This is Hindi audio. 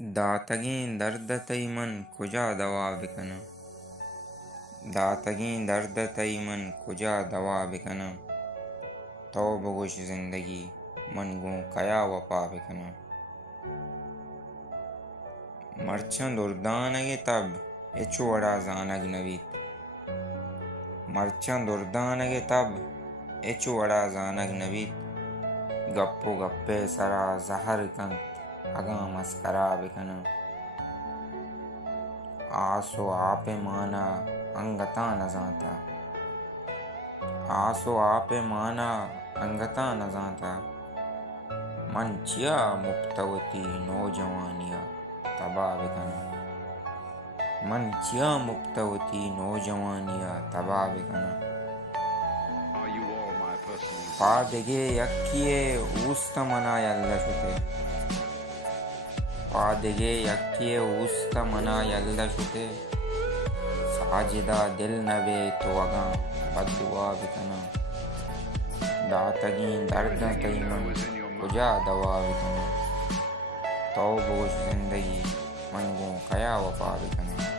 दातगीं दर्द तई मन कुजा दवा बिकना। दातगीं दर्द तई मन कुजा दवा बिकना। तो बगुश जिंदगी मन गूं कया वफा बिकना। मरचंद उर्दानगे तब एचो वड़ा जानग नवीत। मरचंद उर्दानगे तब एचो वड़ा जानग नवीत। गप्पो गप्पे सरा जहर कंत अगा मस्करा बिकना। आसो आपे माना अंगता न जाता। आसो आपे माना अंगता न जाता। मन चिया मुक्तवती नौजवानिया तबा बिकना। मन चिया मुक्तवती नौजवानिया तबा बिकना। पादगे यक्किये ऊस्त मना यल्लशुते। पादगे यक्किये ऊस्त मना यल्लशुते। साजिदा दिल नबे तो अगा बद्दुआ बिकना। दातगीं दर्द तई मन कुजा दवा बिकना। तो बोझ जिंदगी मन गूं कया वफा बिकना।